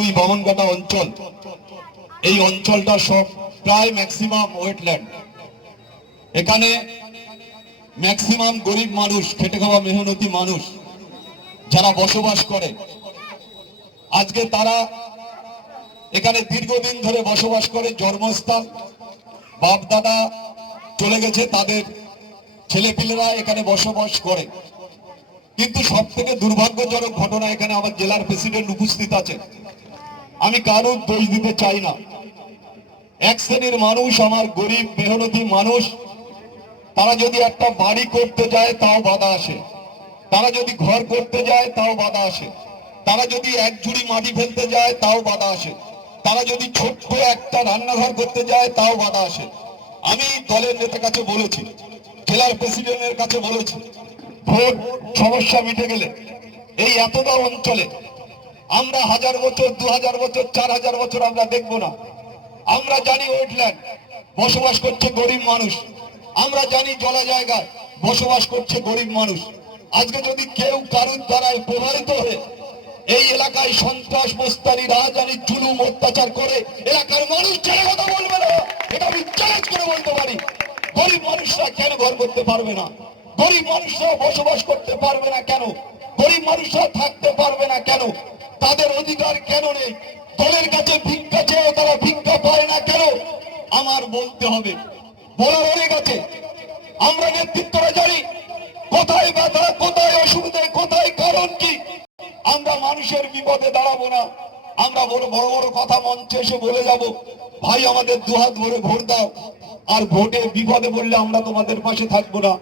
দুই বামনঘাটা অঞ্চল। এই অঞ্চলটা সব প্রায় ম্যাক্সিমাম ওয়েটল্যান্ড এখানে ম্যাক্সিমাম গরিব মানুষ খেটে খাওয়া মেহনতি মানুষ যারা বসবাস করে। আজকে তারা এখানে দীর্ঘদিন ধরে বসবাস করে, জন্মস্থান। বাপ দাদা চলে গেছে, তাদের ছেলেপিলেরা এখানে বসবাস করে। কিন্তু সব থেকে দুর্ভাগ্যজনক ঘটনা এখানে আমার জেলার প্রেসিডেন্ট উপস্থিত আছে আমি কারোর দোষ দিতে চাই না। এক শ্রেণির মানুষ, আমার গরিব, মেহনতি মানুষ, তারা যদি একটা বাড়ি করতে যায়, তাও বাধা আসে। তারা যদি ঘর করতে যায়, তাও বাধা আসে। তারা যদি এক ঝুড়ি মাটি ফেলতে যায়, তাও বাধা আসে। তারা যদি ছোট্ট একটা রান্নাঘর করতে যায়, তাও বাধা আসে। আমি দলের নেতার কাছে বলেছি, জেলার প্রেসিডেন্টের কাছে বলেছি, ভোট সমস্যা মিটে গেলে, এই এতটা অঞ্চলে আমরা হাজার বছর, দু হাজার বছর, চার হাজার বছর আমরা দেখব না। আমরা জানি ওয়েটল্যান্ড, বসবাস করছে গরিব মানুষ। আমরা জানি জলা জায়গায় বসবাস করছে গরিব মানুষ। আজকে যদি কেউ কারুর দ্বারায় প্রভাবিত হয়ে এই এলাকায় সন্ত্রাস, মোস্তানি রাজধানী জুলুম, অত্যাচার করে এলাকার মানুষ ছেড়ে কথা বলবে না, এটা আমি চ্যালেঞ্জ করে বলতে পারি। গরিব মানুষরা কেন ঘর করতে পারবে না? গরিব মানুষরা বসবাস করতে পারবে না কেন? গরিব মানুষরা থাকতে পারবে না কেন? তাদের অধিকার কেন নেই? দলের কাছে ভিক্ষা চেয়েও তারা ভিক্ষা পায় না কেন? আমার বলতে হবে, বলার অনেক আছে। আমরা নেতৃত্বরা জানি কোথায় ব্যথা কোথায় অসুবিধা, কোথায় কারণ কি। আমরা মানুষের বিপদে দাঁড়াবো না। আমরা বড় বড় বড় কথা মঞ্চে এসে বলে যাব, ভাই, আমাদের দুহাত ভরে ভোট দাও। আর ভোটে বিপদে বললে আমরা তোমাদের পাশে থাকব না।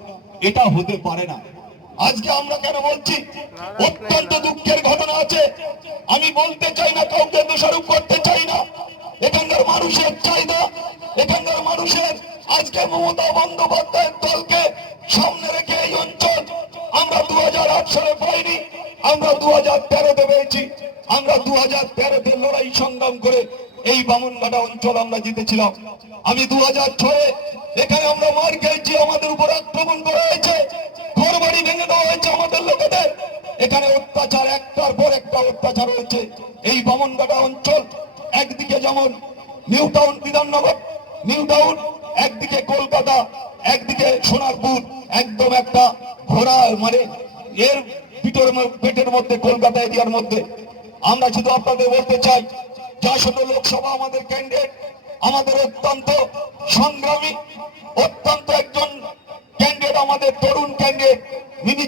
এটা হতে পারে না। আজকে আমরা কেন বলছি? অত্যন্ত দুঃখের ঘটনা আছে। আমি বলতে চাই না, কাউকে দোষারোপ করতে চাই না। এখানকার মানুষের চাহিদা, এখানকার মানুষের আজকে মমতা বন্দ্যোপাধ্যায়ের দলকে সামনে রেখে এই অঞ্চল আমরা দু সালে পাইনি, আমরা দু হাজার তেরোতে পেয়েছি। আমরা দু হাজার তেরোতে লড়াই সংগ্রাম করে এই বামনঘাটা অঞ্চল আমরা জিতেছিলাম। আমি দু হাজার ছয়ে এখানে আমরা মার খেয়েছি, আমাদের উপর আক্রমণ করা হয়েছে। যেমন New Town Bidhannagar New Town একদিকে কলকাতা, একদিকে সোনারপুর, একদম একটা ঘোড়া মানে এর পিঠের ম- পেটের মধ্যে, কলকাতা এরিয়ার মধ্যে। আমরা শুধু আপনাদের বলতে চাই, যা শুধু লোকসভা আমাদের ক্যান্ডিডেট আমাদের অত্যন্ত সংগ্রামী, অত্যন্ত একজন ক্যান্ডিডেট আমাদের তরুণ ক্যান্ডিডেট মিনি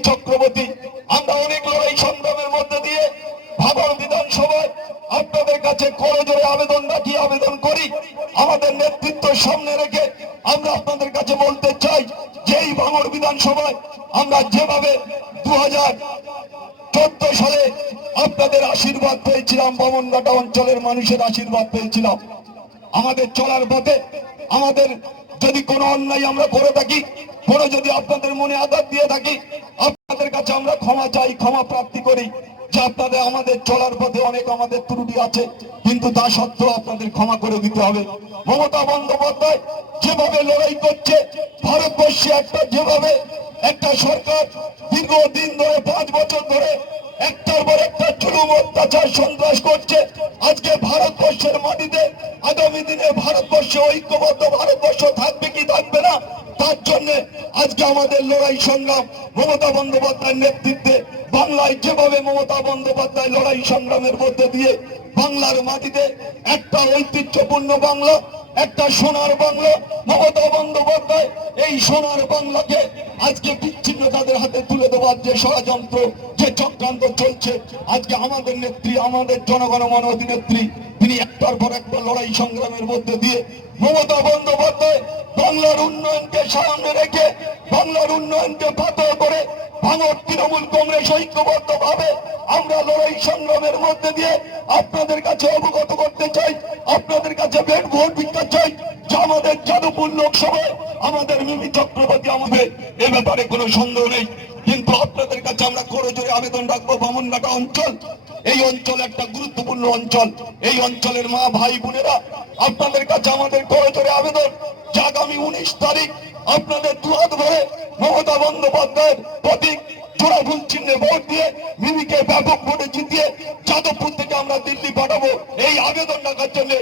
কাছে করজোরে আবেদন রাখি আবেদন করি? আমাদের নেতৃত্ব সামনে রেখে আমরা আপনাদের কাছে বলতে চাই যে এই ভাঙর বিধানসভায় আমরা যেভাবে দু চোদ্দ সালে আপনাদের আশীর্বাদ পেয়েছিলাম, বামনঘাটা অঞ্চলের মানুষের আশীর্বাদ পেয়েছিলাম, আমাদের চলার পথে, আমাদের যদি কোনো অন্যায় আমরা করে থাকি, কোনো যদি আপনাদের মনে আঘাত দিয়ে থাকি, আপনাদের কাছে আমরা ক্ষমা চাই, ক্ষমা প্রাপ্তি করি। যে আমাদের চলার পথে অনেক আমাদের ত্রুটি আছে, কিন্তু তা সত্ত্বেও আপনাদের ক্ষমা করে দিতে হবে। মমতা বন্দ্যোপাধ্যায় যেভাবে লড়াই করছে, ভারতবর্ষে একটা যেভাবে একটা সরকার দীর্ঘদিন ধরে, পাঁচ বছর ধরে একটার পর একটা জুলুম অত্যাচার সন্ত্রাস করছে, আজকে ভারতবর্ষের মাটিতে, আগামী দিনে ভারতবর্ষে ঐক্যবদ্ধ ভারতবর্ষ থাকবে কি থাকবে না, তার জন্য আজকে আমাদের লড়াই সংগ্রাম, মমতা বন্দ্যোপাধ্যায়ের নেতৃত্বে বাংলায় যেভাবে মমতা বন্দ্যোপাধ্যায় লড়াই সংগ্রামের মধ্যে দিয়ে বাংলার মাটিতে একটা ঐতিহ্যপূর্ণ বাংলা, একটা সোনার বাংলা, মমতা বন্দ্যোপাধ্যায় এই সোনার বাংলাকে আজকে বিচ্ছিন্ন তাদের হাতে তুলে দেওয়ার যে ষড়যন্ত্র, যে চক্রান্ত চলছে, আজকে আমাদের নেত্রী, আমাদের জনগণ মন অধিনেত্রী, তিনি একটার পর একটা লড়াই সংগ্রামের মধ্যে দিয়ে মমতা বন্দ্যোপাধ্যায় বাংলার উন্নয়নকে সামনে রেখে, বাংলার উন্নয়নকে পাথর করে ভাঙর তৃণমূল কংগ্রেস ঐক্যবদ্ধ ভাবে আমরা লড়াই সংগ্রামের মধ্যে দিয়ে আপনাদের কাছে অবগত করতে চাই, আপনাদের কাছে ভোট ভোট ভিক্ষা চাই। যে আমাদের যাদবপুর লোকসভায়, আমাদের মিমি চক্রবর্তী আমাদের, এ ব্যাপারে কোনো সন্দেহ নেই। কিন্তু আপনাদের কাছে আমরা করজোরে আবেদন রাখব বামনঘাটা অঞ্চল। এই অঞ্চল একটা গুরুত্বপূর্ণ অঞ্চল। এই অঞ্চলের মা, ভাই, বোনেরা, আপনাদের কাছে আমাদের করজোরে আবেদন। যে আগামী উনিশ তারিখ আপনাদের দুহাত ভরে মমতা বন্দ্যোপাধ্যায়ের প্রতীক ভুল চিহ্নে ভোট দিয়ে মিমিকে ব্যাপক ভোটে জিতিয়ে যাদবপুর থেকে আমরা দিল্লি পাঠাবো। এই আবেদন রাখার জন্য